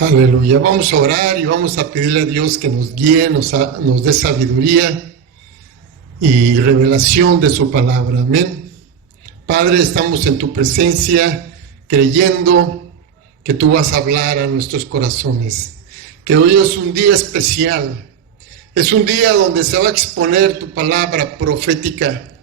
Aleluya. Vamos a orar y vamos a pedirle a Dios que nos guíe, nos dé sabiduría y revelación de su palabra. Amén. Padre, estamos en tu presencia creyendo que tú vas a hablar a nuestros corazones. Que hoy es un día especial. Es un día donde se va a exponer tu palabra profética,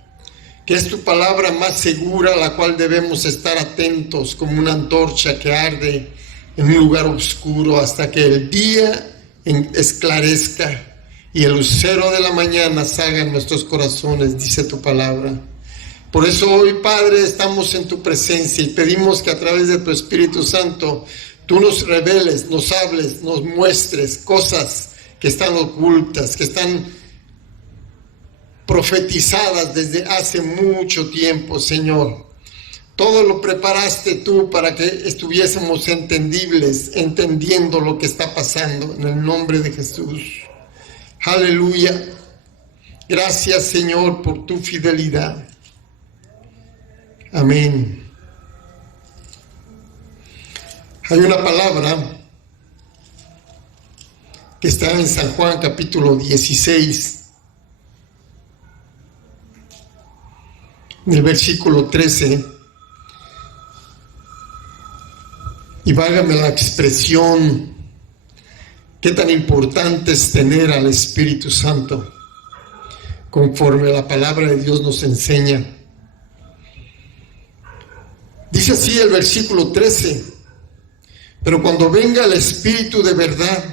que es tu palabra más segura, a la cual debemos estar atentos como una antorcha que arde en un lugar oscuro hasta que el día esclarezca y el lucero de la mañana salga en nuestros corazones, dice tu palabra. Por eso hoy, Padre, estamos en tu presencia y pedimos que a través de tu Espíritu Santo tú nos reveles, nos hables, nos muestres cosas que están ocultas, que están profetizadas desde hace mucho tiempo, Señor. Todo lo preparaste tú para que estuviésemos entendiendo lo que está pasando en el nombre de Jesús. Aleluya. Gracias, Señor, por tu fidelidad. Amén. Hay una palabra que está en San Juan capítulo 16, en el versículo 13. Y válgame la expresión, qué tan importante es tener al Espíritu Santo, conforme la palabra de Dios nos enseña. Dice así el versículo 13, pero cuando venga el Espíritu de verdad,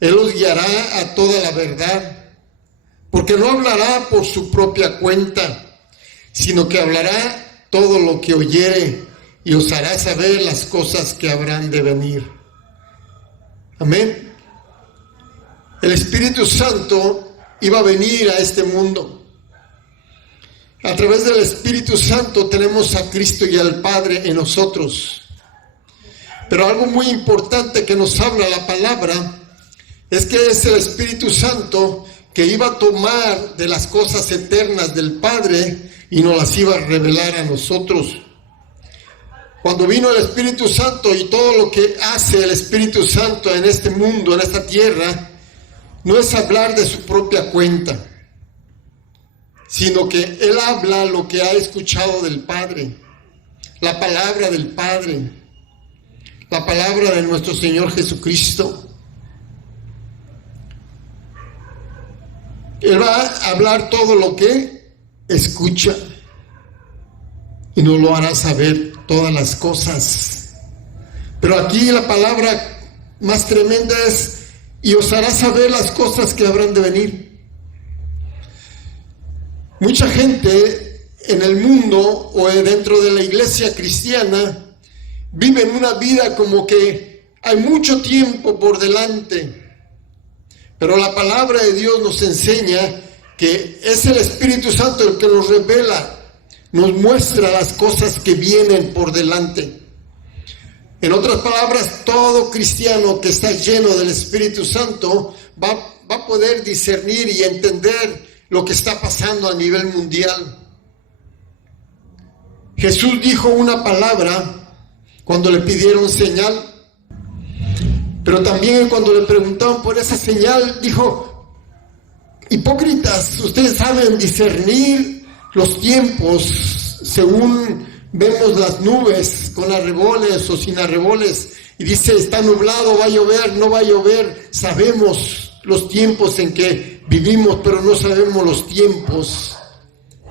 Él os guiará a toda la verdad, porque no hablará por su propia cuenta, sino que hablará todo lo que oyere, y os hará saber las cosas que habrán de venir. Amén. El Espíritu Santo iba a venir a este mundo. A través del Espíritu Santo tenemos a Cristo y al Padre en nosotros. Pero algo muy importante que nos habla la palabra es que es el Espíritu Santo que iba a tomar de las cosas eternas del Padre y nos las iba a revelar a nosotros. Cuando vino el Espíritu Santo y todo lo que hace el Espíritu Santo en este mundo, en esta tierra, no es hablar de su propia cuenta, sino que Él habla lo que ha escuchado del Padre, la palabra del Padre, la palabra de nuestro Señor Jesucristo. Él va a hablar todo lo que escucha y nos lo hará saber todas las cosas. Pero aquí la palabra más tremenda es: y os hará saber las cosas que habrán de venir. Mucha gente en el mundo o dentro de la iglesia cristiana viven una vida como que hay mucho tiempo por delante. Pero la palabra de Dios nos enseña que es el Espíritu Santo el que nos revela, nos muestra las cosas que vienen por delante. En otras palabras, todo cristiano que está lleno del Espíritu Santo va a poder discernir y entender lo que está pasando a nivel mundial. Jesús dijo una palabra cuando le pidieron señal, pero también cuando le preguntaban por esa señal, dijo: hipócritas, ustedes saben discernir los tiempos según vemos las nubes, con arreboles o sin arreboles, y dice: está nublado, va a llover, no va a llover. Sabemos los tiempos en que vivimos, pero no sabemos los tiempos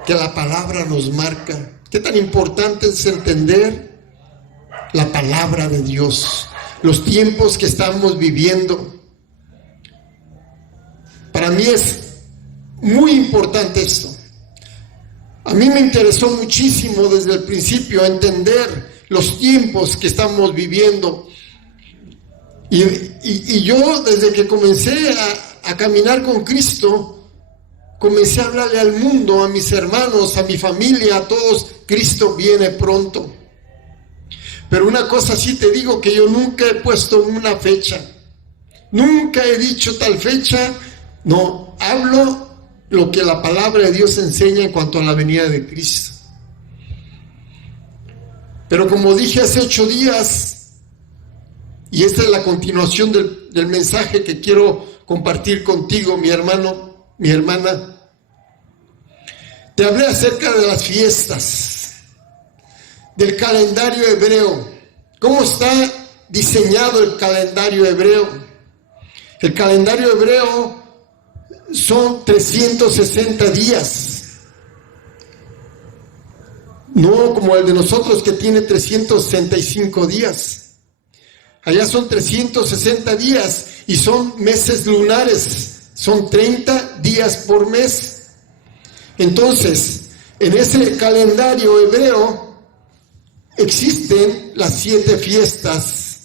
que la palabra nos marca. Qué tan importante es entender la palabra de Dios, los tiempos que estamos viviendo. Para mí es muy importante esto. A mí me interesó muchísimo desde el principio entender los tiempos que estamos viviendo. Y yo, desde que comencé a caminar con Cristo, comencé a hablarle al mundo, a mis hermanos, a mi familia, a todos: Cristo viene pronto. Pero una cosa sí te digo, que yo nunca he puesto una fecha. Nunca he dicho tal fecha. No, hablo lo que la palabra de Dios enseña en cuanto a la venida de Cristo. Pero como dije hace 8 días, Y esta es la continuación del mensaje que quiero compartir contigo, mi hermano, mi hermana. Te hablé acerca de las fiestas, del calendario hebreo. ¿Cómo está diseñado el calendario hebreo? El calendario hebreo son 360 días. No como el de nosotros que tiene 365 días. Allá son 360 días y son meses lunares. Son 30 días por mes. Entonces, en ese calendario hebreo existen las 7 fiestas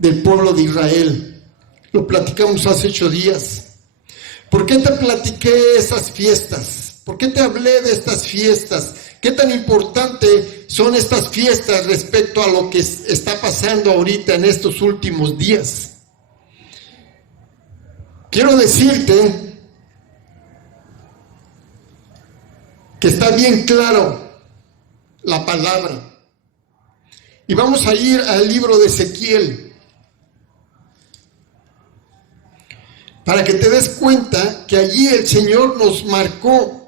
del pueblo de Israel. Lo platicamos hace 8 días. ¿Por qué te platiqué esas fiestas? ¿Por qué te hablé de estas fiestas? ¿Qué tan importante son estas fiestas respecto a lo que está pasando ahorita en estos últimos días? Quiero decirte que está bien claro la palabra. Y vamos a ir al libro de Ezequiel para que te des cuenta que allí el Señor nos marcó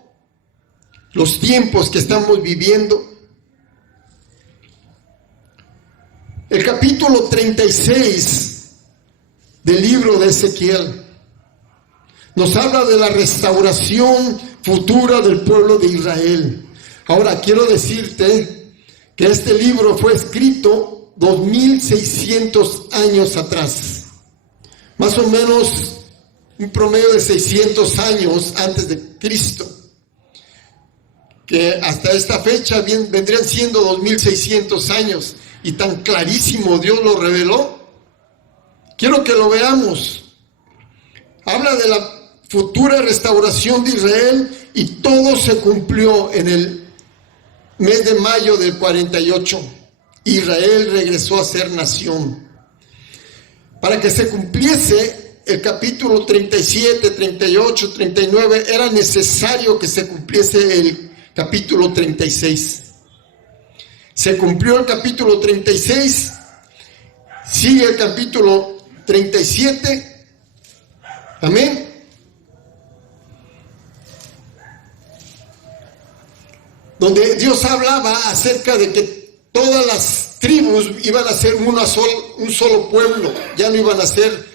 los tiempos que estamos viviendo. El capítulo 36 del libro de Ezequiel nos habla de la restauración futura del pueblo de Israel. Ahora, quiero decirte que este libro fue escrito 2600 años atrás. Más o menos un promedio de 600 años antes de Cristo. Que hasta esta fecha vendrían siendo 2600 años, y tan clarísimo Dios lo reveló. Quiero que lo veamos. Habla de la futura restauración de Israel y todo se cumplió en el mes de mayo del 48. Israel regresó a ser nación. Para que se cumpliese el capítulo 37, 38, 39, era necesario que se cumpliese el capítulo 36. Se cumplió el capítulo 36, sigue el capítulo 37, amén. Donde Dios hablaba acerca de que todas las tribus iban a ser un solo pueblo, ya no iban a ser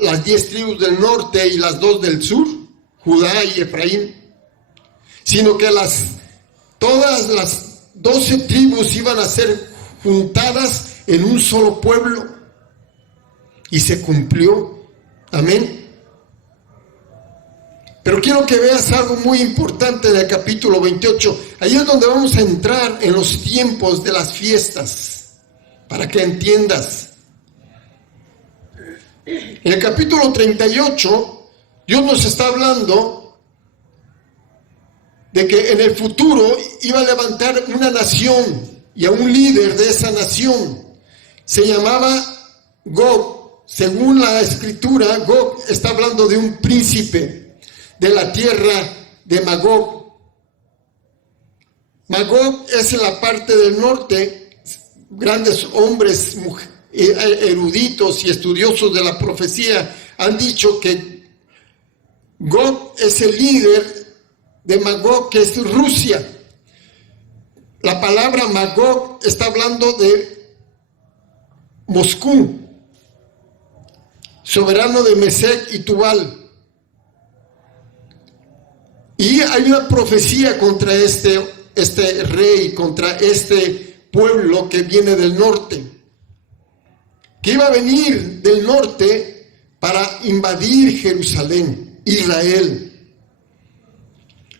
las 10 tribus del norte y las 2 del sur, Judá y Efraín, sino que todas las 12 tribus iban a ser juntadas en un solo pueblo. Y se cumplió. Amén. Pero quiero que veas algo muy importante en el capítulo 28. Ahí es donde vamos a entrar en los tiempos de las fiestas, para que entiendas. En el capítulo 38, Dios nos está hablando de que en el futuro iba a levantar una nación y a un líder de esa nación. Se llamaba Gog. Según la escritura, Gog está hablando de un príncipe de la tierra de Magog. Magog es en la parte del norte. Grandes hombres eruditos y estudiosos de la profecía han dicho que Gog es el líder de Magog, que es Rusia. La palabra Magog está hablando de Moscú, soberano de Mesec y Tubal. Y hay una profecía contra este rey, contra este pueblo que viene del norte, que iba a venir del norte para invadir Jerusalén, Israel.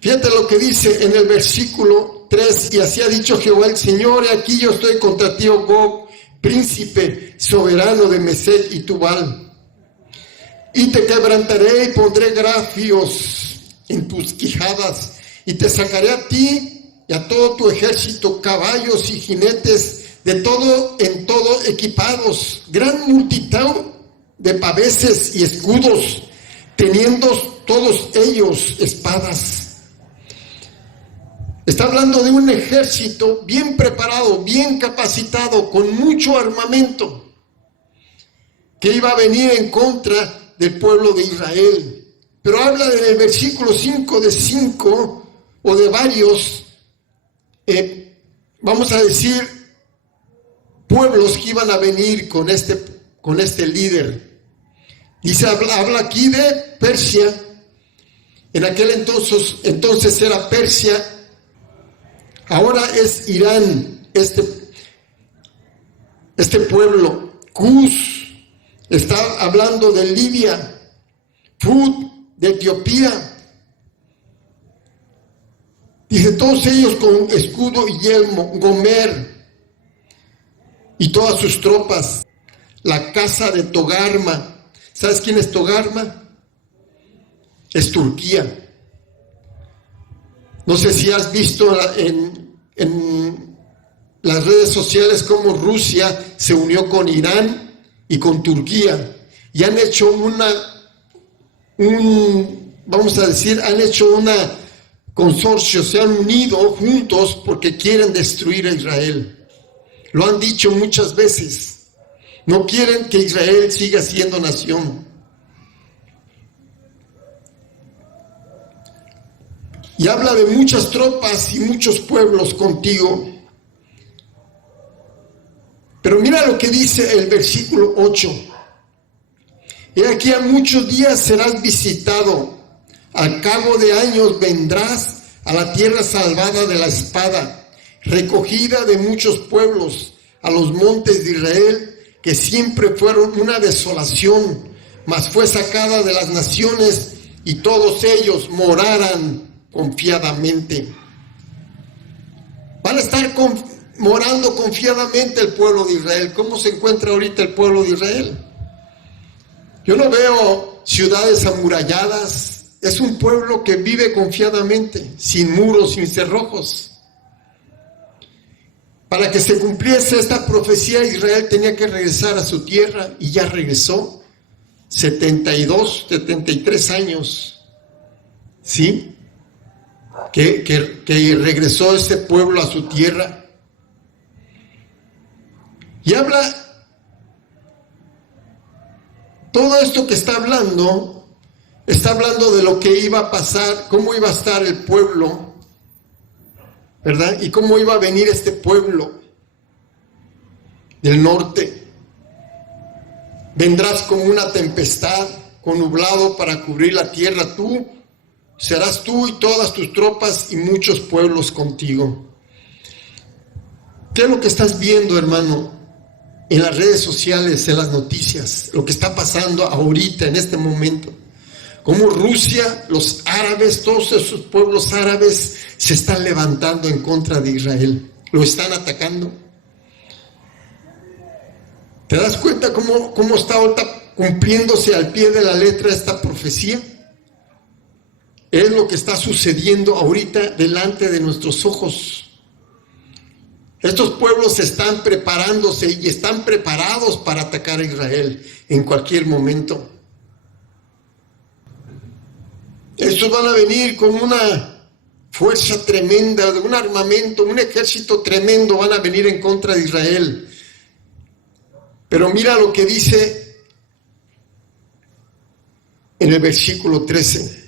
Fíjate lo que dice en el versículo 3, y así ha dicho Jehová el Señor, y aquí yo estoy contra ti, oh Gog, príncipe soberano de Mesec y Tubal, y te quebrantaré y pondré grafios en tus quijadas, y te sacaré a ti y a todo tu ejército, caballos y jinetes, en todo equipados, gran multitud de paveses y escudos, teniendo todos ellos espadas. Está hablando de un ejército bien preparado, bien capacitado, con mucho armamento. que iba a venir en contra del pueblo de Israel. Pero habla en el versículo 5 de 5 o de varios, vamos a decir, pueblos que iban a venir con este líder. Dice, habla aquí de Persia. En aquel entonces era Persia, ahora es Irán, este pueblo. Cus está hablando de Libia, Fud de Etiopía. Dice, todos ellos con escudo y yelmo, Gomer y todas sus tropas, la casa de Togarma. ¿Sabes quién es Togarma? Es Turquía. No sé si has visto en las redes sociales cómo Rusia se unió con Irán y con Turquía y han hecho han hecho una consorcio, se han unido juntos porque quieren destruir a Israel. Lo han dicho muchas veces. No quieren que Israel siga siendo nación. Y habla de muchas tropas y muchos pueblos contigo. Pero mira lo que dice el versículo 8. He aquí a muchos días serás visitado. Al cabo de años vendrás a la tierra salvada de la espada, recogida de muchos pueblos, a los montes de Israel, que siempre fueron una desolación, mas fue sacada de las naciones, y todos ellos morarán confiadamente. Van a estar morando confiadamente el pueblo de Israel. ¿Cómo se encuentra ahorita el pueblo de Israel? Yo no veo ciudades amuralladas. Es un pueblo que vive confiadamente, sin muros, sin cerrojos. Para que se cumpliese esta profecía, Israel tenía que regresar a su tierra, y ya regresó. 73 años. ¿Sí? Que regresó este pueblo a su tierra. Y habla, todo esto que está hablando de lo que iba a pasar, cómo iba a estar el pueblo, ¿verdad? Y cómo iba a venir este pueblo del norte. Vendrás como una tempestad, con nublado para cubrir la tierra. Serás tú y todas tus tropas y muchos pueblos contigo. ¿Qué es lo que estás viendo, hermano, en las redes sociales, en las noticias? Lo que está pasando ahorita, en este momento. Cómo Rusia, los árabes, todos esos pueblos árabes se están levantando en contra de Israel. Lo están atacando. ¿Te das cuenta cómo está ahorita cumpliéndose al pie de la letra esta profecía? Es lo que está sucediendo ahorita delante de nuestros ojos. Estos pueblos están preparándose y están preparados para atacar a Israel en cualquier momento. Estos van a venir con una fuerza tremenda, un armamento, un ejército tremendo, van a venir en contra de Israel. Pero mira lo que dice en el versículo 13.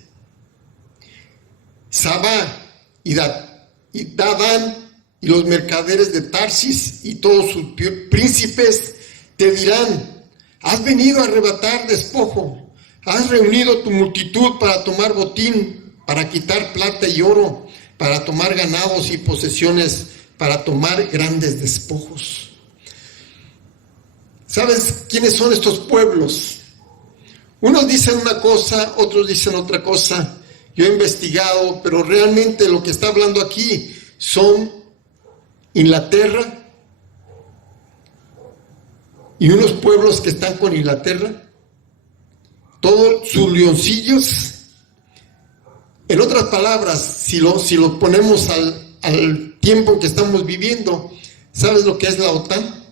Sabá y Dadán y los mercaderes de Tarsis y todos sus príncipes te dirán: has venido a arrebatar despojo, has reunido tu multitud para tomar botín, para quitar plata y oro, para tomar ganados y posesiones, para tomar grandes despojos. ¿Sabes quiénes son estos pueblos? Unos dicen una cosa, otros dicen otra cosa. Yo he investigado, pero realmente lo que está hablando aquí son Inglaterra y unos pueblos que están con Inglaterra, todos sus leoncillos. En otras palabras, si lo ponemos al tiempo que estamos viviendo, ¿sabes lo que es la OTAN?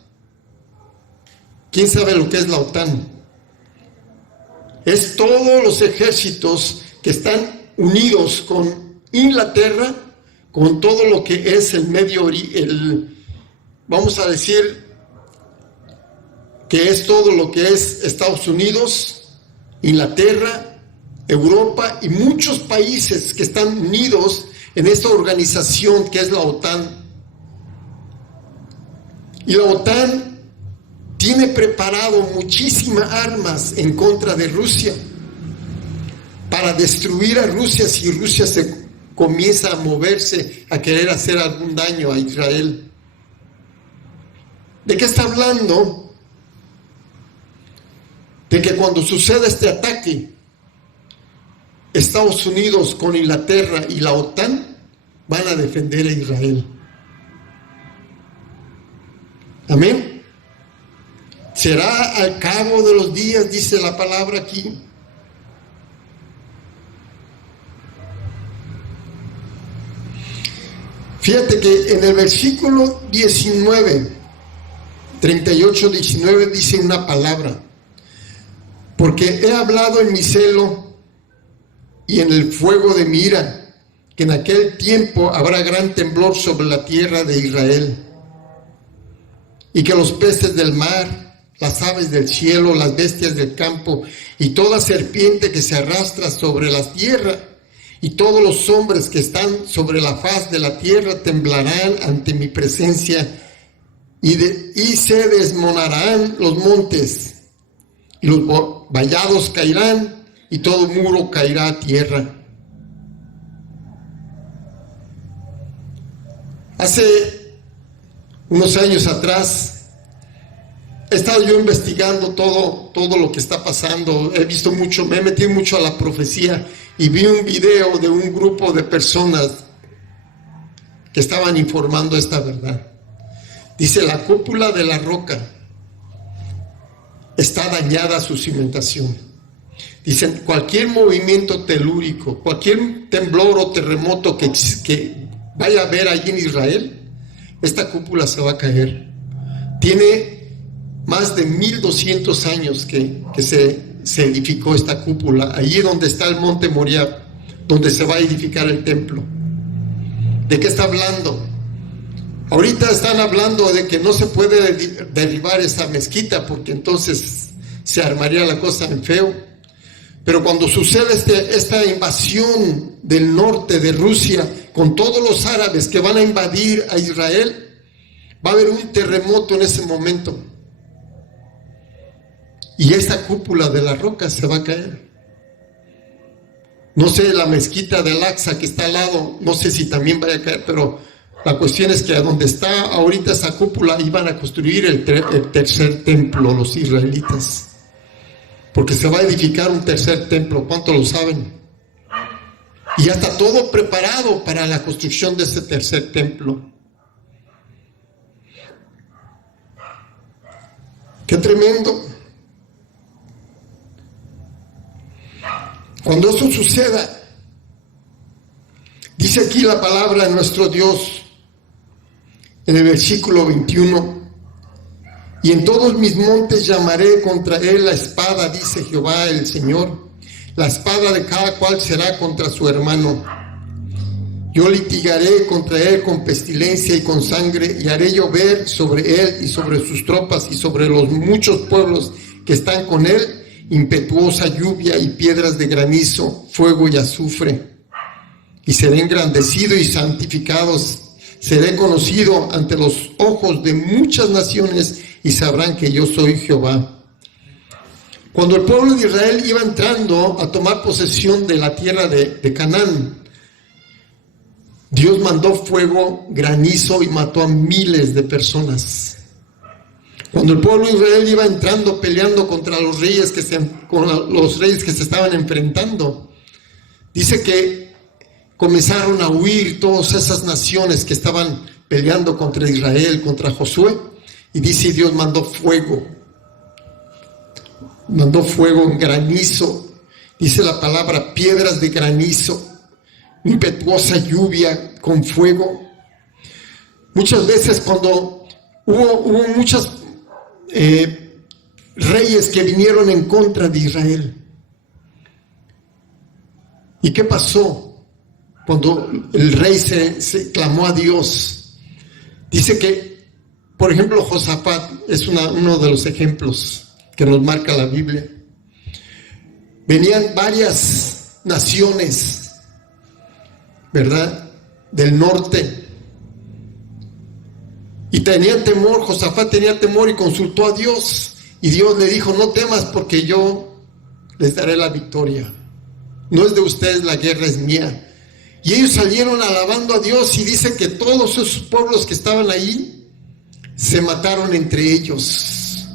¿Quién sabe lo que es la OTAN? Es todos los ejércitos que están unidos con Inglaterra, con todo lo que es el Medio Oriente, vamos a decir, que es todo lo que es Estados Unidos, Inglaterra, Europa y muchos países que están unidos en esta organización que es la OTAN. Y la OTAN tiene preparado muchísimas armas en contra de Rusia para destruir a Rusia si Rusia se comienza a moverse a querer hacer algún daño a Israel. ¿De qué está hablando? De que cuando suceda este ataque, Estados Unidos con Inglaterra y la OTAN van a defender a Israel. Amén. Será al cabo de los días, dice la palabra aquí. Fíjate que en el versículo 19, 38, 19 dice una palabra: porque he hablado en mi celo y en el fuego de mi ira, que en aquel tiempo habrá gran temblor sobre la tierra de Israel, y que los peces del mar, las aves del cielo, las bestias del campo, y toda serpiente que se arrastra sobre la tierra, y todos los hombres que están sobre la faz de la tierra temblarán ante mi presencia, y se desmoronarán los montes, y los vallados caerán, y todo muro caerá a tierra. Hace unos años atrás he estado yo investigando todo lo que está pasando. He visto mucho, me he metido mucho a la profecía y vi un video de un grupo de personas que estaban informando esta verdad. Dice: la cúpula de la roca está dañada su cimentación. Dicen, cualquier movimiento telúrico, cualquier temblor o terremoto que vaya a haber allí en Israel, esta cúpula se va a caer. Tiene más de 1200 años que se edificó esta cúpula, allí donde está el monte Moriah, donde se va a edificar el templo. ¿De qué está hablando? Ahorita están hablando de que no se puede derribar esa mezquita porque entonces se armaría la cosa en feo. Pero cuando sucede esta invasión del norte de Rusia con todos los árabes que van a invadir a Israel, va a haber un terremoto en ese momento. Y esta cúpula de la roca se va a caer. No sé, la mezquita del Aqsa que está al lado, no sé si también vaya a caer, pero la cuestión es que a donde está ahorita esa cúpula iban a construir el tercer templo los israelitas. Porque se va a edificar un tercer templo, ¿cuánto lo saben? Y ya está todo preparado para la construcción de ese tercer templo. ¡Qué tremendo! Cuando eso suceda, dice aquí la palabra de nuestro Dios, en el versículo 21, y en todos mis montes llamaré contra él la espada, dice Jehová el Señor. La espada de cada cual será contra su hermano. Yo litigaré contra él con pestilencia y con sangre, y haré llover sobre él y sobre sus tropas y sobre los muchos pueblos que están con él, impetuosa lluvia y piedras de granizo, fuego y azufre. Y seré engrandecido y santificado, seré conocido ante los ojos de muchas naciones, y sabrán que yo soy Jehová. Cuando el pueblo de Israel iba entrando a tomar posesión de la tierra de Canaán, Dios mandó fuego, granizo y mató a miles de personas. Cuando el pueblo de Israel iba entrando peleando contra los reyes que se estaban enfrentando, dice que comenzaron a huir todas esas naciones que estaban peleando contra Israel, contra Josué. Y dice, Dios mandó fuego en granizo, dice la palabra, piedras de granizo, impetuosa lluvia con fuego. Muchas veces cuando hubo muchos reyes que vinieron en contra de Israel. ¿Y qué pasó cuando el rey se clamó a Dios? Dice que Por ejemplo, Josafat es uno de los ejemplos que nos marca la Biblia. Venían varias naciones, ¿verdad?, del norte, y tenían temor. Josafat tenía temor y consultó a Dios, y Dios le dijo: no temas, porque yo les daré la victoria. No es de ustedes, la guerra es mía. Y ellos salieron alabando a Dios, y dice que todos esos pueblos que estaban ahí se mataron entre ellos.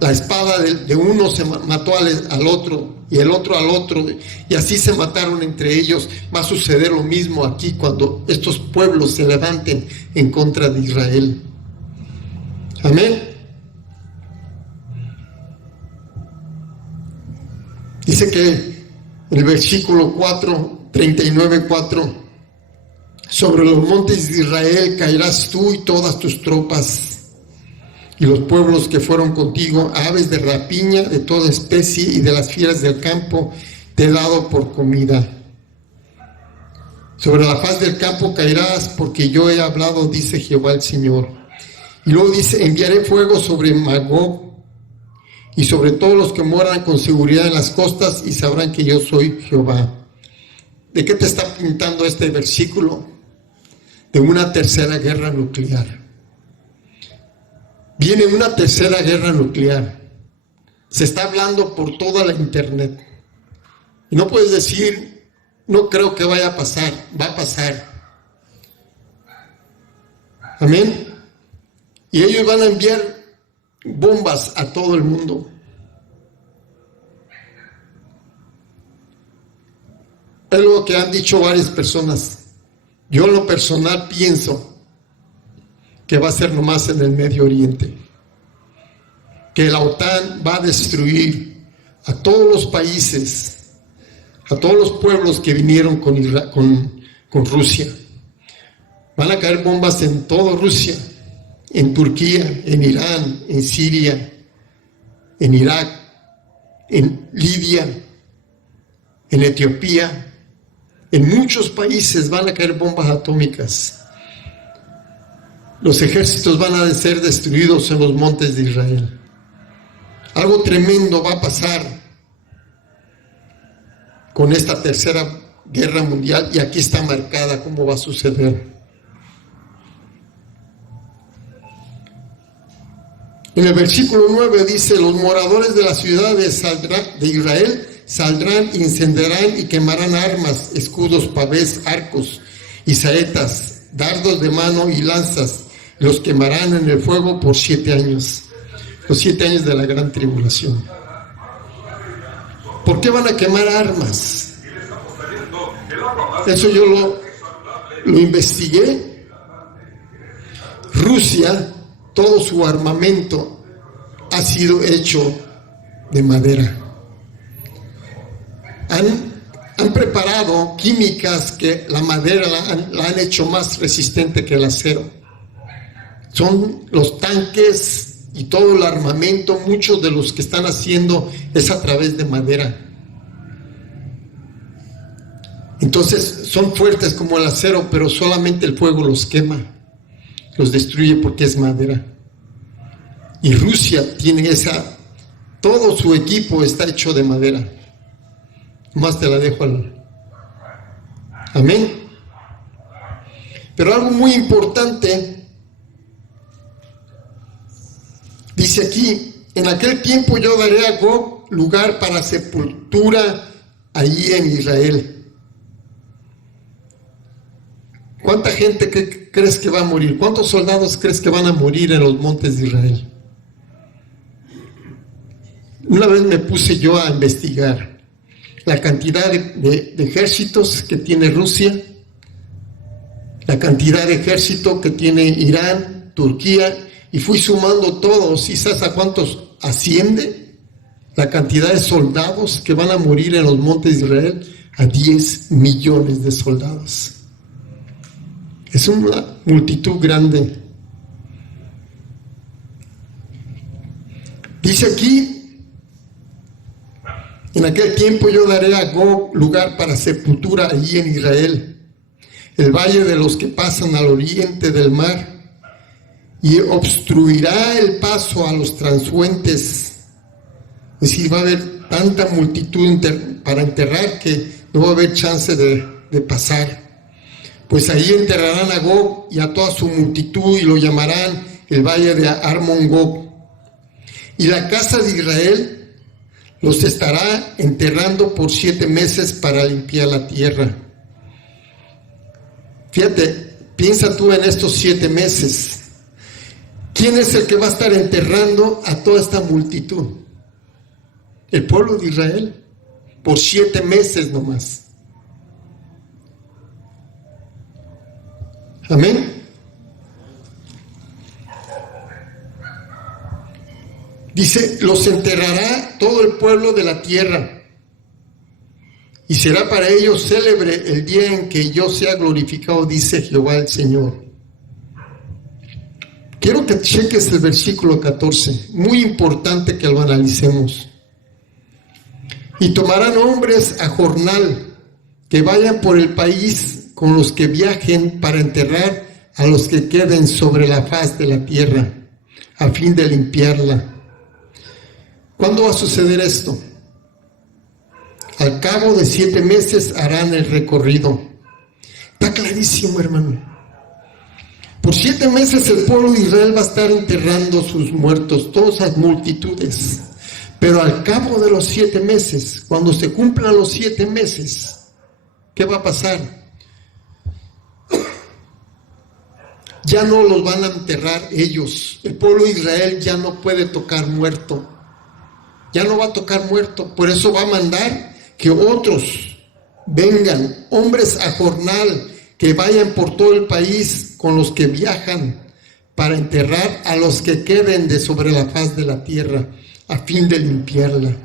La espada de uno se mató al otro, y el otro al otro, y así se mataron entre ellos. Va a suceder lo mismo aquí cuando estos pueblos se levanten en contra de Israel. Amén. Dice que en el versículo 39:4, sobre los montes de Israel caerás tú y todas tus tropas, y los pueblos que fueron contigo, aves de rapiña de toda especie y de las fieras del campo te he dado por comida. Sobre la faz del campo caerás, porque yo he hablado, dice Jehová el Señor. Y luego dice: enviaré fuego sobre Magog y sobre todos los que moran con seguridad en las costas, y sabrán que yo soy Jehová. ¿De qué te está pintando este versículo? De una tercera guerra nuclear. Viene una tercera guerra nuclear. Se está hablando por toda la internet. Y no puedes decir: no creo que vaya a pasar. Va a pasar. Amén. Y ellos van a enviar bombas a todo el mundo. Es lo que han dicho varias personas. Yo en lo personal pienso que va a ser nomás en el Medio Oriente, que la OTAN va a destruir a todos los países, a todos los pueblos que vinieron con Rusia. Van a caer bombas en toda Rusia, en Turquía, en Irán, en Siria, en Irak, en Libia, en Etiopía. En muchos países van a caer bombas atómicas. Los ejércitos van a ser destruidos en los montes de Israel. Algo tremendo va a pasar con esta tercera guerra mundial, y aquí está marcada cómo va a suceder. En el versículo 9 dice: los moradores de las ciudades de Israel saldrán, incendiarán y quemarán armas, escudos, pavés, arcos y saetas, dardos de mano y lanzas. Los quemarán en el fuego por 7 años. Los 7 años de la gran tribulación. ¿Por qué van a quemar armas? Eso yo lo investigué. Rusia, todo su armamento ha sido hecho de madera. Han preparado químicas que la madera la han hecho más resistente que el acero. Son los tanques y todo el armamento, muchos de los que están haciendo es a través de madera. Entonces son fuertes como el acero, pero solamente el fuego los quema, los destruye porque es madera. Y Rusia tiene todo su equipo está hecho de madera. Más te la dejo amén. Pero algo muy importante dice aquí: en aquel tiempo yo daré a Gog lugar para sepultura allí en Israel. ¿Cuánta gente crees que va a morir? ¿Cuántos soldados crees que van a morir en los montes de Israel? Una vez me puse yo a investigar la cantidad de ejércitos que tiene Rusia, la cantidad de ejército que tiene Irán, Turquía, y fui sumando todos. ¿Y sabes a cuántos asciende la cantidad de soldados que van a morir en los montes de Israel? A 10 millones de soldados. Es una multitud grande. Dice aquí: en aquel tiempo yo daré a Gog lugar para sepultura allí en Israel, el valle de los que pasan al oriente del mar, y obstruirá el paso a los transeúntes. Es decir, va a haber tanta multitud para enterrar que no va a haber chance de pasar. Pues ahí enterrarán a Gog y a toda su multitud y lo llamarán el valle de Armón-Gog. Y la casa de Israel los estará enterrando por 7 meses para limpiar la tierra. Fíjate, piensa tú en estos 7 meses. ¿Quién es el que va a estar enterrando a toda esta multitud? El pueblo de Israel, por 7 meses nomás. Amén. Dice, los enterrará todo el pueblo de la tierra, y será para ellos célebre el día en que yo sea glorificado, dice Jehová el Señor. Quiero que cheques el versículo 14, muy importante que lo analicemos. Y tomarán hombres a jornal que vayan por el país con los que viajen para enterrar a los que queden sobre la faz de la tierra, a fin de limpiarla. ¿Cuándo va a suceder esto? Al cabo de 7 meses harán el recorrido. Está clarísimo, hermano. Por 7 meses el pueblo de Israel va a estar enterrando sus muertos, todas las multitudes. Pero al cabo de los 7 meses, cuando se cumplan los 7 meses, ¿qué va a pasar? Ya no los van a enterrar ellos. El pueblo de Israel ya no puede tocar muerto. Ya no va a tocar muerto. Por eso va a mandar que otros vengan, hombres a jornal, que vayan por todo el país con los que viajan para enterrar a los que queden de sobre la faz de la tierra, a fin de limpiarla.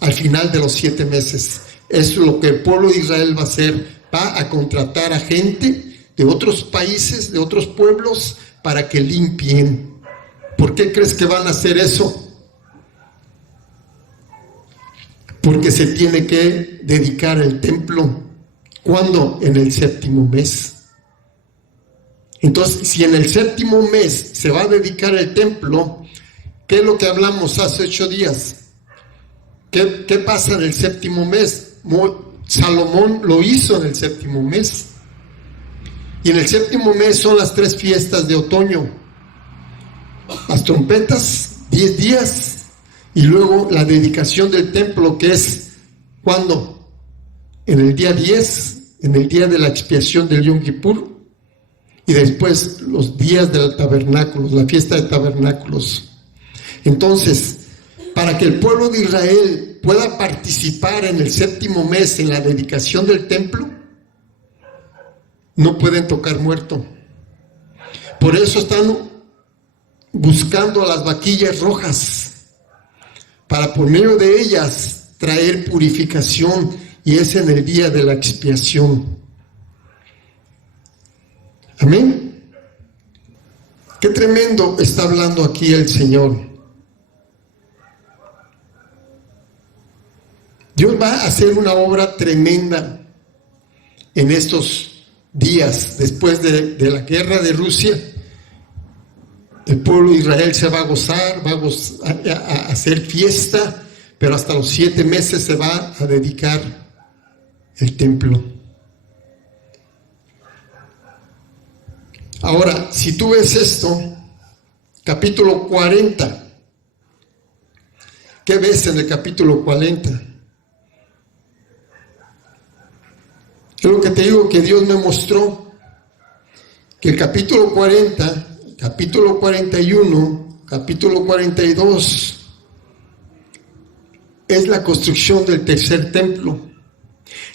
Al final de los 7 meses. Es lo que el pueblo de Israel va a hacer. Va a contratar a gente de otros países, de otros pueblos, para que limpien. ¿Por qué crees que van a hacer eso? Porque se tiene que dedicar el templo. ¿Cuándo? En el 7º mes. Entonces, si en el 7º mes se va a dedicar el templo, ¿qué es lo que hablamos hace 8 días? ¿Qué pasa en el 7º mes? Salomón lo hizo en el 7º mes. Y en el 7º mes son las 3 fiestas de otoño. Las trompetas, 10 días. Y luego la dedicación del templo, que es, ¿cuándo? En el día 10, en el día de la expiación del Yom Kippur, y después los días del tabernáculo, la fiesta de tabernáculos. Entonces, para que el pueblo de Israel pueda participar en el 7º mes en la dedicación del templo, no pueden tocar muerto. Por eso están buscando las vaquillas rojas, para por medio de ellas traer purificación, y es en el día de la expiación. Amén. Qué tremendo está hablando aquí el Señor. Dios va a hacer una obra tremenda en estos días, después de la guerra de Rusia. El pueblo de Israel se va a gozar, a hacer fiesta, pero hasta los 7 meses se va a dedicar el templo. Ahora, si tú ves esto, capítulo 40, ¿qué ves en el capítulo 40? Es lo que te digo, que Dios me mostró, que el capítulo 40, capítulo 41, capítulo 42, es la construcción del tercer templo.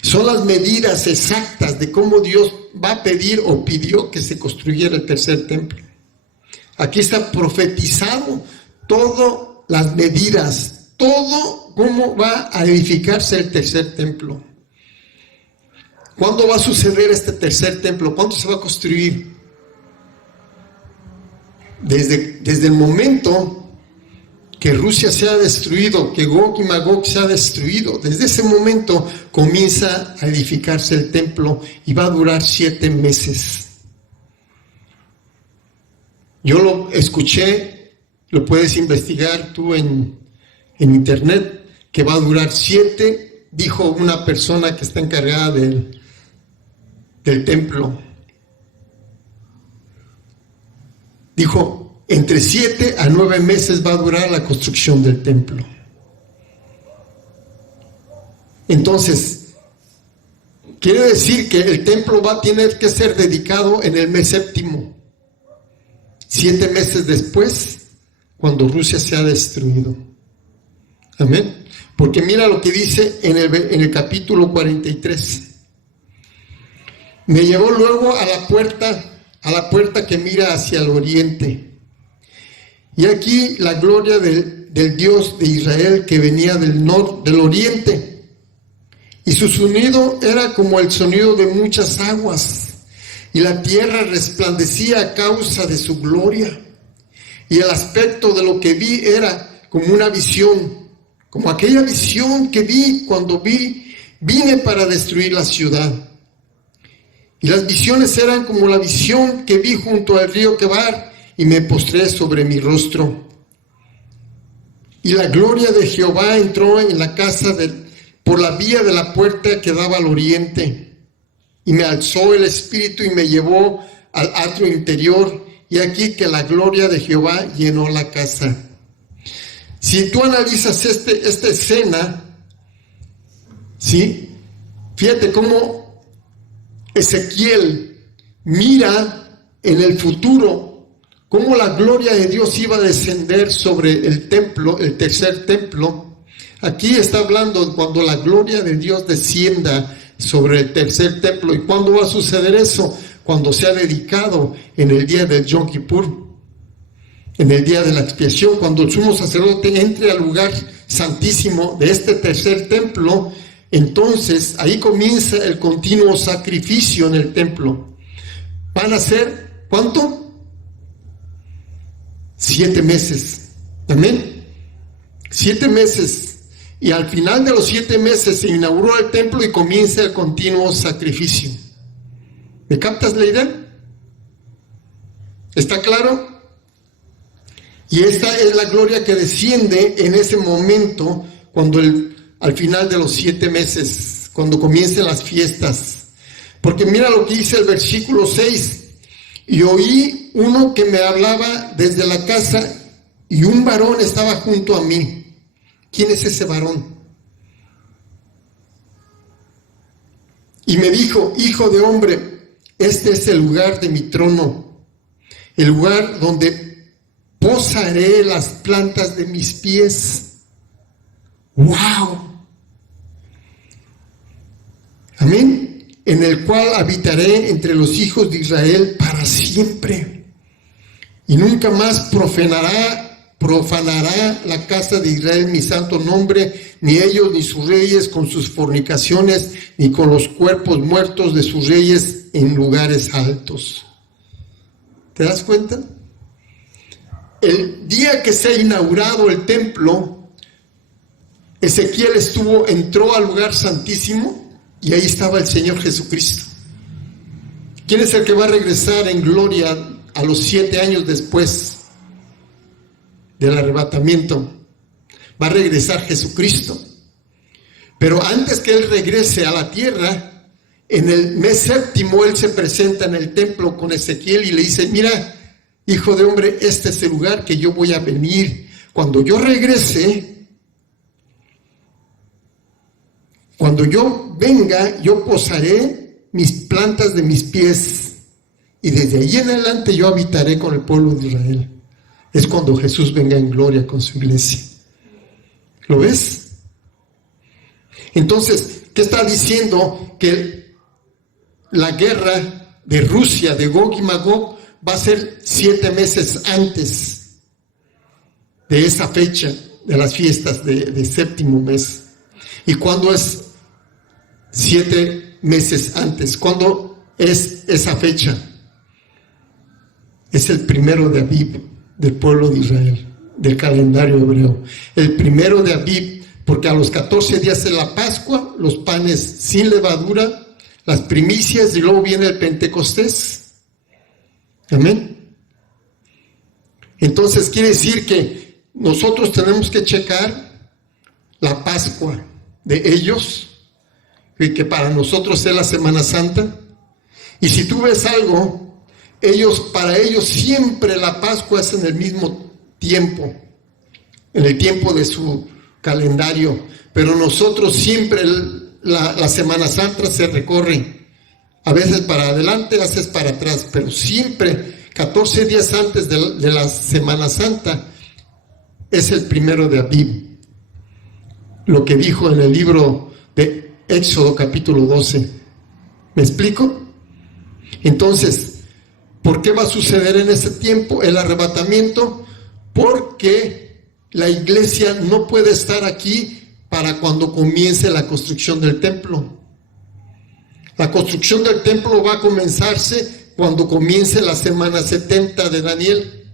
Son las medidas exactas de cómo Dios va a pedir o pidió que se construyera el tercer templo. Aquí está profetizado todas las medidas, todo cómo va a edificarse el tercer templo. ¿Cuándo va a suceder este tercer templo? ¿Cuándo se va a construir? Desde el momento que Rusia se ha destruido, que Gog y Magog se ha destruido, desde ese momento comienza a edificarse el templo y va a durar 7 meses. Yo lo escuché, lo puedes investigar tú en internet, que va a durar 7, dijo una persona que está encargada del templo. Dijo, entre 7 a 9 meses va a durar la construcción del templo. Entonces, quiere decir que el templo va a tener que ser dedicado en el mes séptimo, 7 meses después, cuando Rusia sea destruido. Amén. Porque mira lo que dice en el capítulo 43. Me llevó luego a la puerta que mira hacia el oriente. Y aquí la gloria del Dios de Israel que venía del oriente. Y su sonido era como el sonido de muchas aguas. Y la tierra resplandecía a causa de su gloria. Y el aspecto de lo que vi era como una visión. Como aquella visión que vi cuando vine para destruir la ciudad. Y las visiones eran como la visión que vi junto al río Quebar, y me postré sobre mi rostro. Y la gloria de Jehová entró en la casa por la vía de la puerta que daba al oriente. Y me alzó el espíritu y me llevó al atrio interior, y aquí que la gloria de Jehová llenó la casa. Si tú analizas esta escena, ¿sí? Fíjate cómo Ezequiel mira en el futuro, cómo la gloria de Dios iba a descender sobre el templo, el tercer templo. Aquí está hablando cuando la gloria de Dios descienda sobre el tercer templo. ¿Y cuándo va a suceder eso? Cuando sea dedicado en el día del Yom Kippur. En el día de la expiación, cuando el sumo sacerdote entre al lugar santísimo de este tercer templo, entonces ahí comienza el continuo sacrificio en el templo. Van a ser, ¿cuánto? 7 meses. Amén. 7 meses. Y al final de los 7 meses se inauguró el templo y comienza el continuo sacrificio. ¿Me captas la idea? ¿Está claro? Y esta es la gloria que desciende en ese momento, cuando al final de los 7 meses, cuando comiencen las fiestas. Porque mira lo que dice el versículo 6. Y oí uno que me hablaba desde la casa, y un varón estaba junto a mí. ¿Quién es ese varón? Y me dijo, hijo de hombre, este es el lugar de mi trono, el lugar donde posaré las plantas de mis pies. ¡Wow! Amén. En el cual habitaré entre los hijos de Israel para siempre. Y nunca más profanará la casa de Israel mi santo nombre, ni ellos ni sus reyes con sus fornicaciones, ni con los cuerpos muertos de sus reyes en lugares altos. ¿Te das cuenta? El día que se ha inaugurado el templo, Ezequiel entró al lugar santísimo y ahí estaba el Señor Jesucristo. ¿Quién es el que va a regresar en gloria a los 7 años después del arrebatamiento? Va a regresar Jesucristo. Pero antes que Él regrese a la tierra, en el mes séptimo Él se presenta en el templo con Ezequiel y le dice, mira, hijo de hombre, este es el lugar que yo voy a venir. Cuando yo regrese, cuando yo venga, yo posaré mis plantas de mis pies. Y desde ahí en adelante yo habitaré con el pueblo de Israel. Es cuando Jesús venga en gloria con su iglesia. ¿Lo ves? Entonces, ¿qué está diciendo? Que la guerra de Rusia, de Gog y Magog, va a ser 7 meses antes de esa fecha de las fiestas de séptimo mes. ¿Y cuándo es 7 meses antes? ¿Cuándo es esa fecha? Es el 1 de Abib del pueblo de Israel, del calendario hebreo. El 1 de Abib, porque a los 14 días de la Pascua, los panes sin levadura, las primicias, y luego viene el Pentecostés. Amén. Entonces quiere decir que nosotros tenemos que checar la Pascua de ellos, y que para nosotros es la Semana Santa. Y si tú ves algo, para ellos siempre la Pascua es en el mismo tiempo, en el tiempo de su calendario, pero nosotros siempre la Semana Santa se recorre, a veces para adelante, a veces para atrás, pero siempre 14 días antes de la Semana Santa es el 1 de Abib, lo que dijo en el libro de Éxodo capítulo 12. ¿Me explico? Entonces, ¿por qué va a suceder en ese tiempo el arrebatamiento? Porque la iglesia no puede estar aquí para cuando comience la construcción del templo. La construcción del templo va a comenzarse cuando comience la semana 70 de Daniel.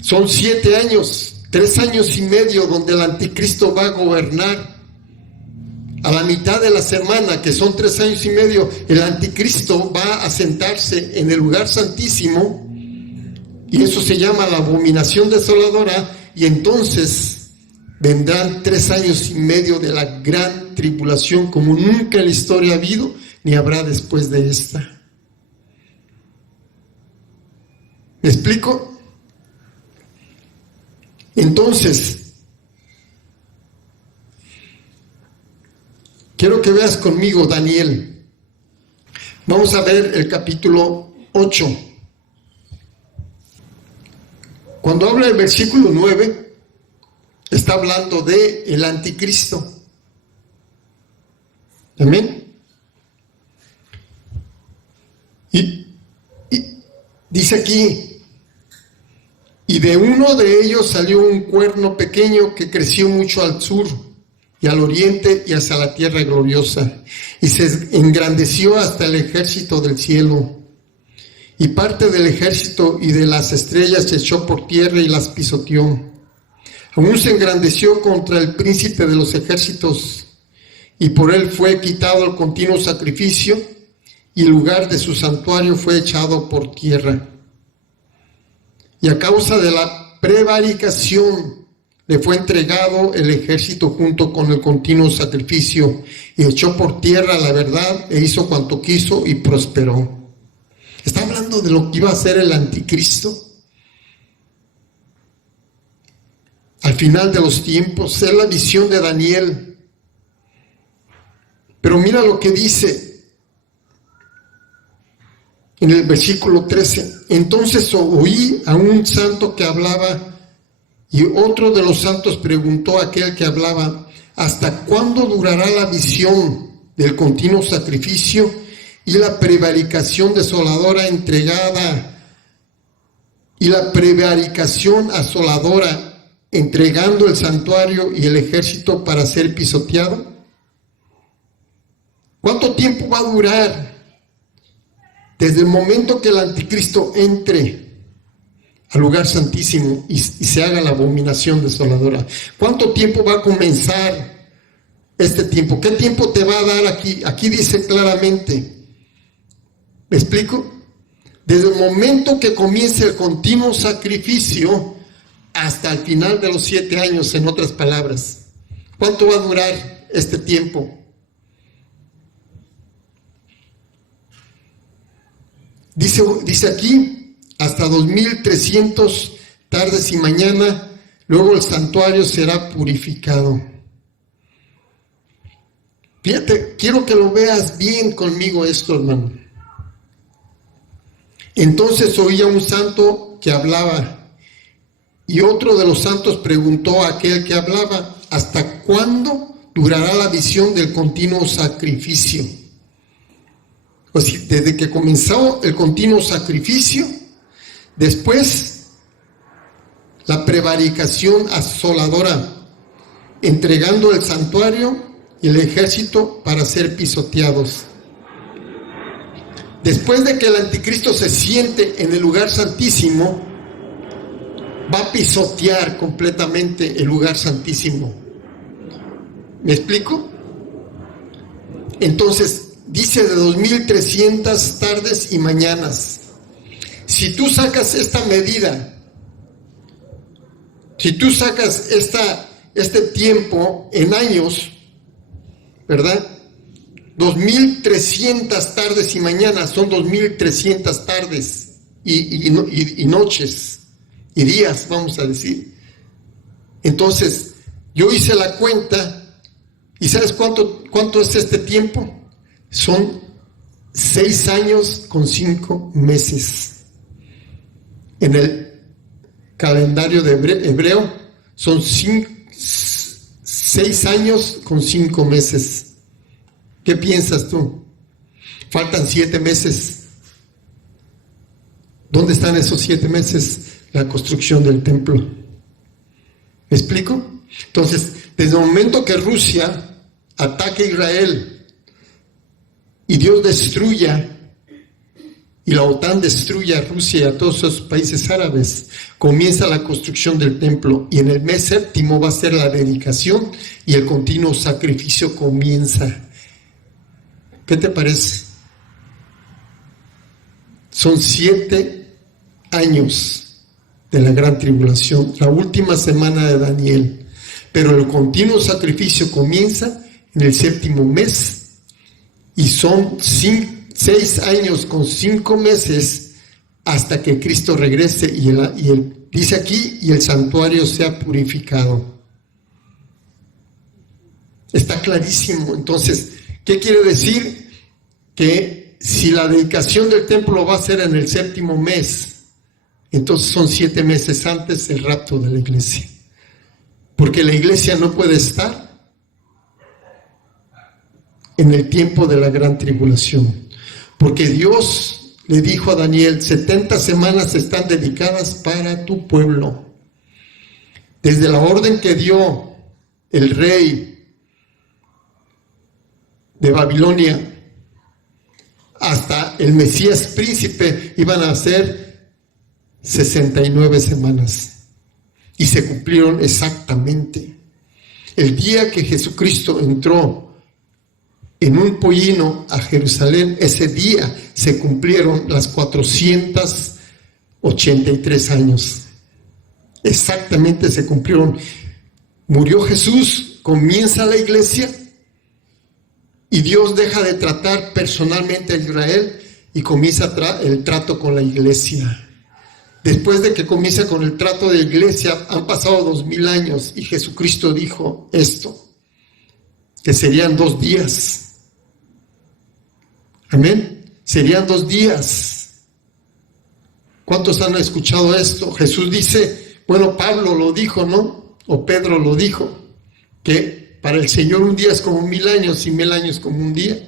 Son 7 años, 3 años y medio donde el anticristo va a gobernar. A la mitad de la semana, que son 3 años y medio, el anticristo va a sentarse en el lugar santísimo, y eso se llama la abominación desoladora, y entonces vendrán 3 años y medio de la gran tribulación, como nunca en la historia ha habido, ni habrá después de esta. ¿Me explico? Entonces, quiero que veas conmigo Daniel. Vamos a ver el capítulo 8. Cuando habla del versículo 9, está hablando de el anticristo. Amén. Y dice aquí, y de uno de ellos salió un cuerno pequeño que creció mucho al sur y al oriente y hacia la tierra gloriosa, y se engrandeció hasta el ejército del cielo. Y parte del ejército y de las estrellas se echó por tierra y las pisoteó. Aún se engrandeció contra el príncipe de los ejércitos, y por él fue quitado el continuo sacrificio, y el lugar de su santuario fue echado por tierra. Y a causa de la prevaricación le fue entregado el ejército junto con el continuo sacrificio, y echó por tierra la verdad e hizo cuanto quiso y prosperó. Está hablando de lo que iba a ser el anticristo al final de los tiempos. Es la visión de Daniel. Pero mira lo que dice en el versículo 13. Entonces oí a un santo que hablaba, y otro de los santos preguntó a aquel que hablaba: ¿hasta cuándo durará la visión del continuo sacrificio y la prevaricación desoladora entregada, y la prevaricación asoladora entregando el santuario y el ejército para ser pisoteado? ¿Cuánto tiempo va a durar desde el momento que el anticristo entre al lugar santísimo y se haga la abominación desoladora? ¿Cuánto tiempo va a comenzar este tiempo? ¿Qué tiempo te va a dar aquí? Aquí dice claramente. ¿Me explico? Desde el momento que comience el continuo sacrificio hasta el final de los 7 años, en otras palabras. ¿Cuánto va a durar este tiempo? Dice aquí, hasta 2300 tardes y mañana, luego el santuario será purificado. Fíjate, quiero que lo veas bien conmigo esto, hermano. Entonces oía un santo que hablaba, y otro de los santos preguntó a aquel que hablaba: ¿hasta cuándo durará la visión del continuo sacrificio? O sea, desde que comenzó el continuo sacrificio, después la prevaricación asoladora, entregando el santuario y el ejército para ser pisoteados. Después de que el anticristo se siente en el lugar santísimo, va a pisotear completamente el lugar santísimo. ¿Me explico? Entonces, dice de 2300 tardes y mañanas. si tú sacas esta medida, si tú sacas este tiempo en años, ¿verdad? 2.300 tardes y mañanas son 2.300 tardes y noches y días, vamos a decir. Entonces, yo hice la cuenta y ¿sabes cuánto es este tiempo? Son 6 años con 5 meses. En el calendario de hebreo son 6 años con 5 meses. ¿Qué piensas tú? Faltan 7 meses. ¿Dónde están esos 7 meses? La construcción del templo. ¿Me explico? Entonces, desde el momento que Rusia ataque a Israel y Dios destruya y la OTAN destruya a Rusia y a todos esos países árabes, comienza la construcción del templo y en el mes séptimo va a ser la dedicación y el continuo sacrificio comienza. ¿Qué te parece? Son 7 años de la gran tribulación, la última semana de Daniel, pero el continuo sacrificio comienza en el séptimo mes y son 6 años con 5 meses hasta que Cristo regrese y dice aquí, y el santuario sea purificado. Está clarísimo. Entonces, ¿qué quiere decir? Que si la dedicación del templo va a ser en el séptimo mes, entonces son 7 meses antes del rapto de la iglesia. Porque la iglesia no puede estar en el tiempo de la gran tribulación. Porque Dios le dijo a Daniel, 70 semanas están dedicadas para tu pueblo. Desde la orden que dio el rey de Babilonia hasta el Mesías príncipe iban a ser 69 semanas. Y se cumplieron exactamente. El día que Jesucristo entró en un pollino a Jerusalén, ese día se cumplieron las 483 años. Exactamente se cumplieron. Murió Jesús, comienza la iglesia y Dios deja de tratar personalmente a Israel y comienza el trato con la iglesia. Después de que comienza con el trato de iglesia, han pasado 2000 años y Jesucristo dijo esto, que serían 2 días. Amén. Serían 2 días. ¿Cuántos han escuchado esto? Jesús dice, bueno, Pablo lo dijo, ¿no? O Pedro lo dijo, que para el Señor un día es como 1000 años y 1000 años como un día.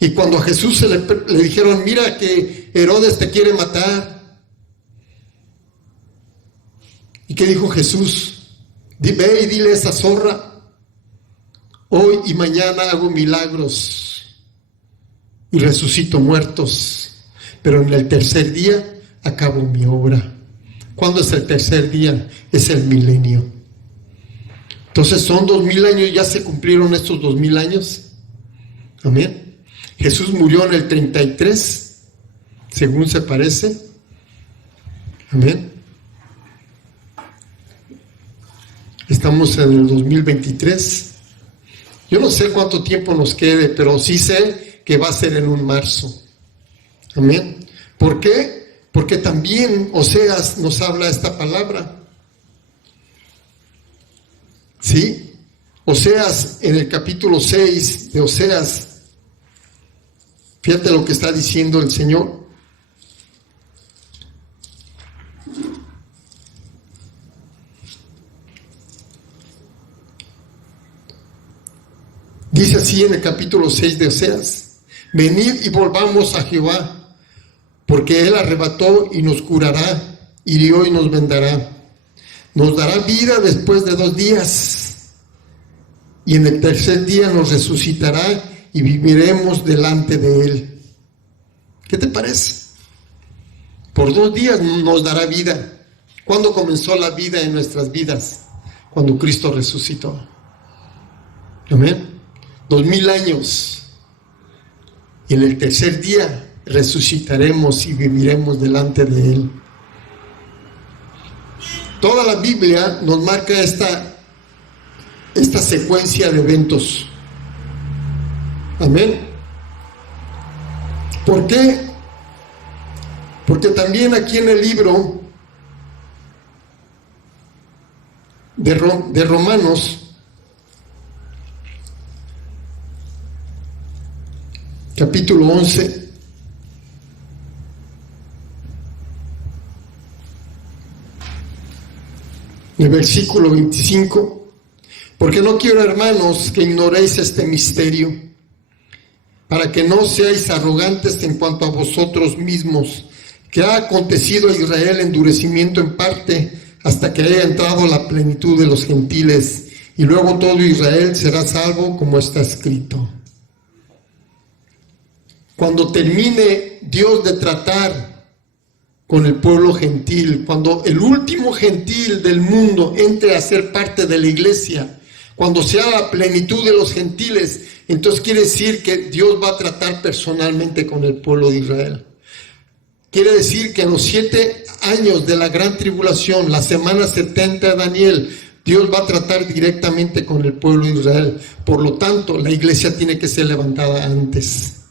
Y cuando a Jesús le dijeron, mira que Herodes te quiere matar. ¿Y qué dijo Jesús? Ve y dile a esa zorra, hoy y mañana hago milagros y resucito muertos, pero en el tercer día acabo mi obra. ¿Cuándo es el tercer día? Es el milenio. Entonces son 2000 años, ya se cumplieron estos 2000 años. Amén. Jesús murió en el 33, según se parece. Amén. Estamos en el 2023. Yo no sé cuánto tiempo nos quede, pero sí sé que va a ser en un marzo. Amén. ¿Por qué? Porque también Oseas nos habla esta palabra. ¿Sí? Oseas, en el capítulo 6 de Oseas, fíjate lo que está diciendo el Señor. Dice así en el capítulo 6 de Oseas, venid y volvamos a Jehová, porque Él arrebató y nos curará, hirió y nos vendará. Nos dará vida después de 2 días, y en el tercer día nos resucitará y viviremos delante de Él. ¿Qué te parece? Por 2 días nos dará vida. ¿Cuándo comenzó la vida en nuestras vidas? Cuando Cristo resucitó. Amén. 2000 años. Y en el tercer día resucitaremos y viviremos delante de Él. Toda la Biblia nos marca esta secuencia de eventos. Amén. ¿Por qué? Porque también aquí en el libro de Romanos, capítulo 11, el versículo 25, porque no quiero, hermanos, que ignoréis este misterio, para que no seáis arrogantes en cuanto a vosotros mismos, que ha acontecido a Israel endurecimiento en parte, hasta que haya entrado la plenitud de los gentiles, y luego todo Israel será salvo, como está escrito. Cuando termine Dios de tratar con el pueblo gentil, cuando el último gentil del mundo entre a ser parte de la iglesia, cuando sea la plenitud de los gentiles, entonces quiere decir que Dios va a tratar personalmente con el pueblo de Israel. Quiere decir que en los 7 años de la gran tribulación, la semana 70 de Daniel, Dios va a tratar directamente con el pueblo de Israel. Por lo tanto, la iglesia tiene que ser levantada antes.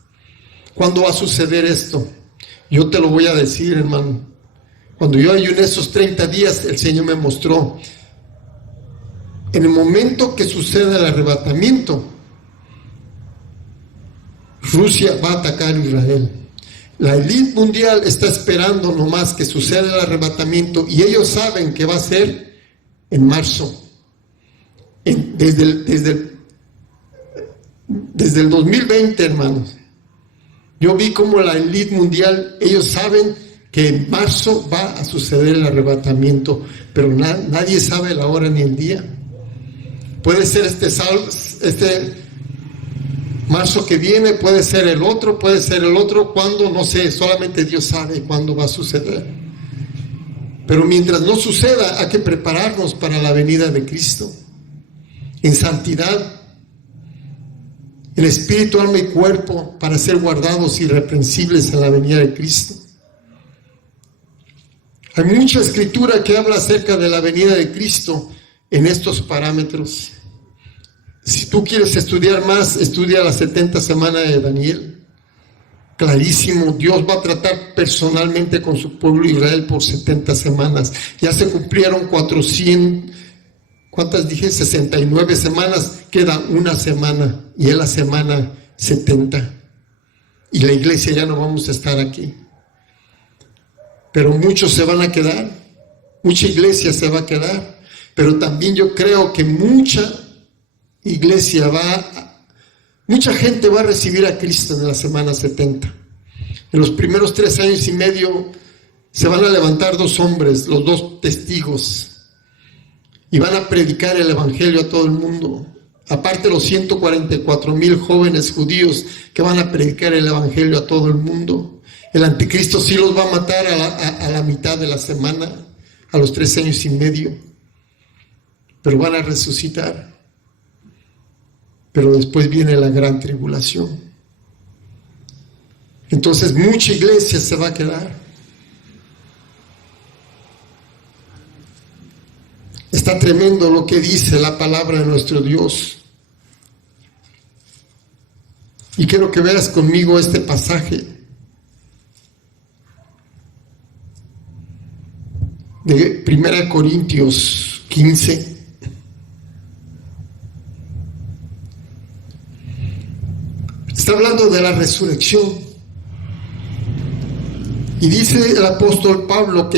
¿Cuándo va a suceder esto? Yo te lo voy a decir, hermano. Cuando yo ayuné esos 30 días, el Señor me mostró. En el momento que suceda el arrebatamiento, Rusia va a atacar a Israel. La élite mundial está esperando nomás que suceda el arrebatamiento, y ellos saben que va a ser en marzo. Desde el 2020, hermanos. Yo vi como la élite mundial, ellos saben que en marzo va a suceder el arrebatamiento, pero nadie sabe la hora ni el día. Puede ser este marzo que viene, puede ser el otro, cuándo, no sé, solamente Dios sabe cuándo va a suceder. Pero mientras no suceda, hay que prepararnos para la venida de Cristo, en santidad, en espíritu, alma y cuerpo, para ser guardados irreprensibles en la venida de Cristo. Hay mucha escritura que habla acerca de la venida de Cristo en estos parámetros. Si tú quieres estudiar más, estudia la 70 semana de Daniel. Clarísimo, Dios va a tratar personalmente con su pueblo Israel por 70 semanas. Ya se cumplieron 400, ¿cuántas dije? 69 semanas, queda una semana, y es la semana 70. Y la iglesia ya no vamos a estar aquí. Pero muchos se van a quedar, mucha iglesia se va a quedar, pero también yo creo que mucha gente va a recibir a Cristo en la semana 70. En los primeros 3 años y medio se van a levantar 2 hombres, los 2 testigos, y van a predicar el evangelio a todo el mundo. Aparte los 144,000 jóvenes judíos que van a predicar el evangelio a todo el mundo. El anticristo sí los va a matar a la mitad de la semana, a los 3 años y medio, pero van a resucitar. Pero después viene la gran tribulación. Entonces mucha iglesia se va a quedar. Está tremendo lo que dice la palabra de nuestro Dios. Y quiero que veas conmigo este pasaje de 1 Corintios 15. Está hablando de la resurrección. Y dice el apóstol Pablo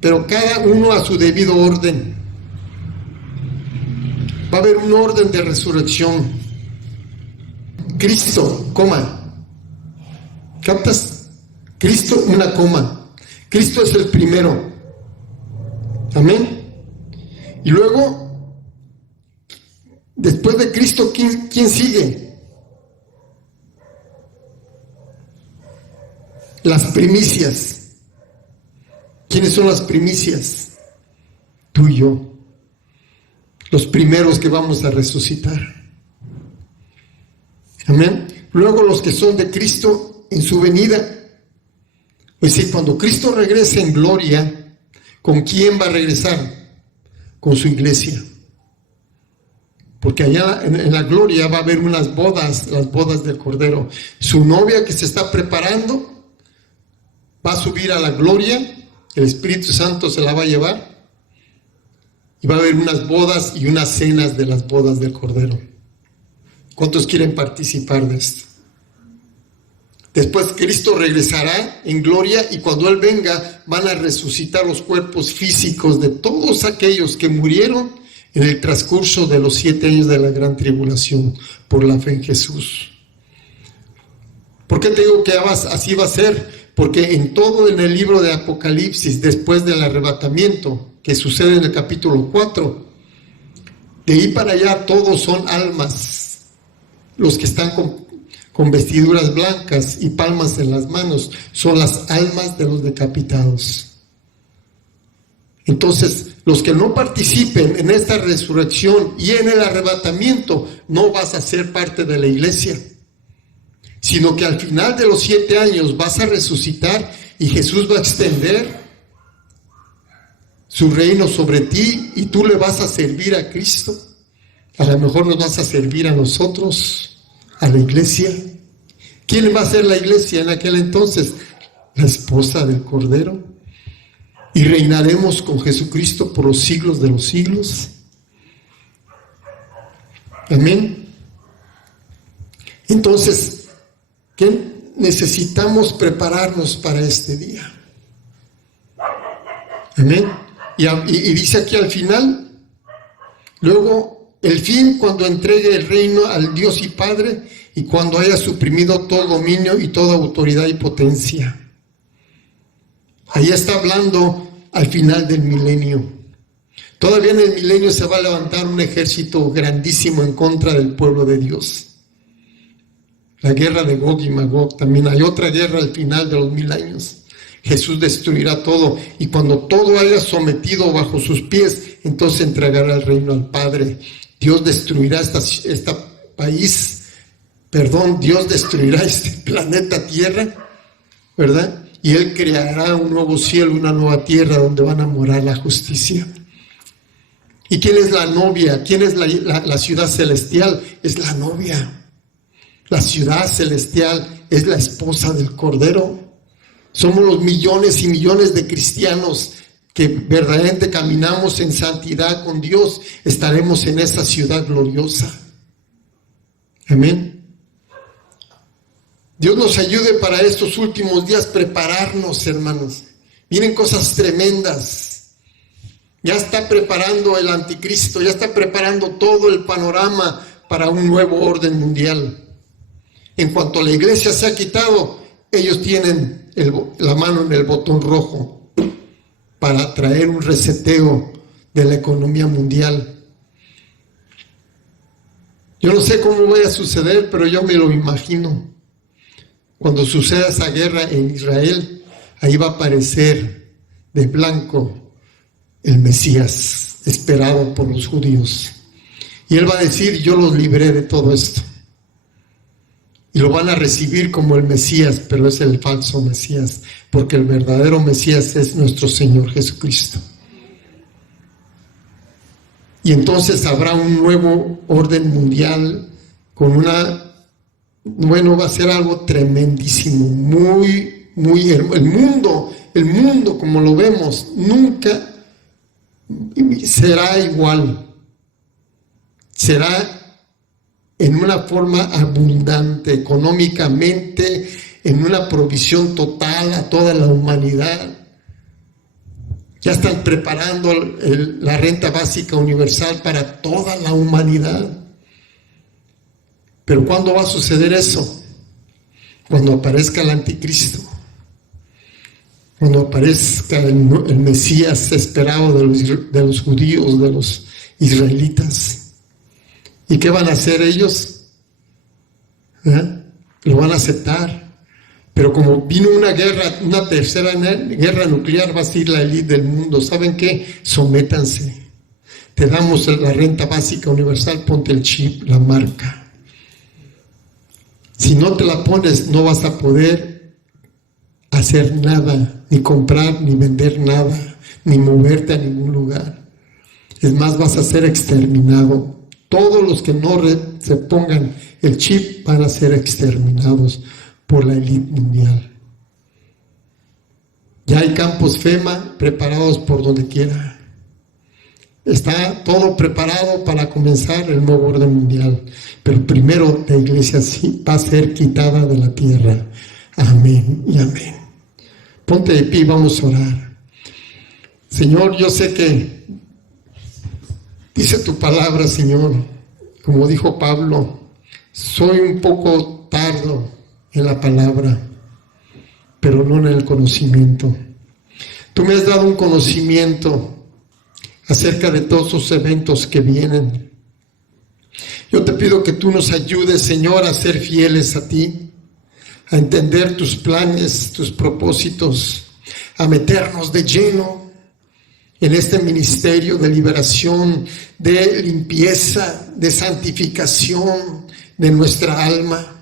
pero cada uno a su debido orden. Va a haber un orden de resurrección. Cristo, coma. ¿Captas? Cristo, una coma. Cristo es el primero. Amén. Y luego, después de Cristo, ¿quién sigue? Las primicias. ¿Quiénes son las primicias? Tú y yo. Los primeros que vamos a resucitar. Amén. Luego los que son de Cristo en su venida, Es decir, cuando Cristo regrese en gloria, ¿con quién va a regresar? Con su iglesia. Porque allá en la gloria va a haber unas bodas, las bodas del Cordero. Su novia que se está preparando va a subir a la gloria, el Espíritu Santo se la va a llevar y va a haber unas bodas y unas cenas de las bodas del Cordero. ¿Cuántos quieren participar de esto? Después Cristo regresará en gloria y cuando Él venga van a resucitar los cuerpos físicos de todos aquellos que murieron en el transcurso de los 7 años de la gran tribulación por la fe en Jesús. ¿Por qué te digo que así va a ser? Porque en el libro de Apocalipsis, después del arrebatamiento, que sucede en el capítulo 4, de ahí para allá todos son almas. Los que están con vestiduras blancas y palmas en las manos son las almas de los decapitados. Entonces, los que no participen en esta resurrección y en el arrebatamiento, no vas a ser parte de la iglesia, sino que al final de los 7 años vas a resucitar y Jesús va a extender su reino sobre ti y tú le vas a servir a Cristo. A lo mejor nos vas a servir a nosotros, a la iglesia. ¿Quién va a ser la iglesia en aquel entonces? La esposa del Cordero. Y reinaremos con Jesucristo por los siglos de los siglos. Amén. Entonces, ¿qué necesitamos prepararnos para este día? Amén. Y dice aquí al final, luego el fin cuando entregue el reino al Dios y Padre y cuando haya suprimido todo dominio y toda autoridad y potencia. Ahí está hablando al final del milenio. Todavía en el milenio se va a levantar un ejército grandísimo en contra del pueblo de Dios. La guerra de Gog y Magog. También hay otra guerra al final de los 1000 años. Jesús destruirá todo y cuando todo haya sometido bajo sus pies, entonces entregará el reino al Padre. Dios destruirá Dios destruirá este planeta Tierra, ¿verdad? Y Él creará un nuevo cielo, una nueva tierra donde van a morar la justicia. ¿Y quién es la novia? ¿Quién es la ciudad celestial? Es la novia. La ciudad celestial es la esposa del Cordero. Somos los millones y millones de cristianos que verdaderamente caminamos en santidad con Dios. Estaremos en esa ciudad gloriosa. Amén. Dios nos ayude para estos últimos días, prepararnos, hermanos. Vienen cosas tremendas. Ya está preparando el anticristo, ya está preparando todo el panorama para un nuevo orden mundial. En cuanto la iglesia se ha quitado, ellos tienen la mano en el botón rojo para traer un reseteo de la economía mundial. Yo no sé cómo vaya a suceder, pero yo me lo imagino. Cuando suceda esa guerra en Israel, ahí va a aparecer de blanco el Mesías esperado por los judíos. Y Él va a decir, yo los libré de todo esto. Y lo van a recibir como el Mesías, pero es el falso Mesías, porque el verdadero Mesías es nuestro Señor Jesucristo. Y entonces habrá un nuevo orden mundial con va a ser algo tremendísimo, muy hermoso. El mundo como lo vemos, nunca será igual. Será en una forma abundante, económicamente, en una provisión total a toda la humanidad. Ya están preparando la renta básica universal para toda la humanidad. Pero ¿cuándo va a suceder eso? Cuando aparezca el anticristo. Cuando aparezca el Mesías esperado de los judíos, de los israelitas. ¿Y qué van a hacer ellos? Lo van a aceptar. Pero como vino una tercera guerra nuclear, va a ser la élite del mundo. ¿Saben qué? Sométanse. Te damos la renta básica universal, ponte el chip, la marca. Si no te la pones, no vas a poder hacer nada, ni comprar, ni vender nada, ni moverte a ningún lugar. Es más, vas a ser exterminado. Todos los que no se pongan el chip van a ser exterminados por la élite mundial. Ya hay campos FEMA preparados por donde quiera. Está todo preparado para comenzar el nuevo orden mundial. Pero primero la iglesia sí va a ser quitada de la tierra. Amén y amén. Ponte de pie y vamos a orar. Señor, yo sé que dice tu palabra, Señor, como dijo Pablo, soy un poco tardo en la palabra, pero no en el conocimiento. Tú me has dado un conocimiento acerca de todos esos eventos que vienen. Yo te pido que tú nos ayudes, Señor, a ser fieles a ti, a entender tus planes, tus propósitos, a meternos de lleno en este ministerio de liberación, de limpieza, de santificación de nuestra alma.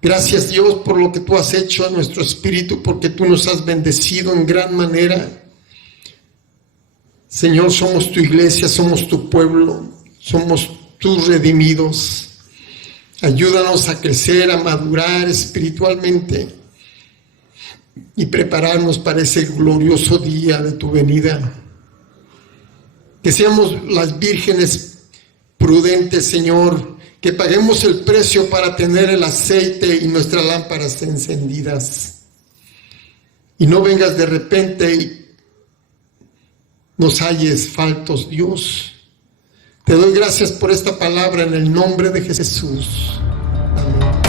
Gracias, Dios, por lo que tú has hecho en nuestro espíritu, porque tú nos has bendecido en gran manera. Señor, somos tu iglesia, somos tu pueblo, somos tus redimidos. Ayúdanos a crecer, a madurar espiritualmente y prepararnos para ese glorioso día de tu venida. Que seamos las vírgenes prudentes, Señor, que paguemos el precio para tener el aceite y nuestras lámparas encendidas. Y no vengas de repente y nos halles faltos, Dios. Te doy gracias por esta palabra en el nombre de Jesús. Amén.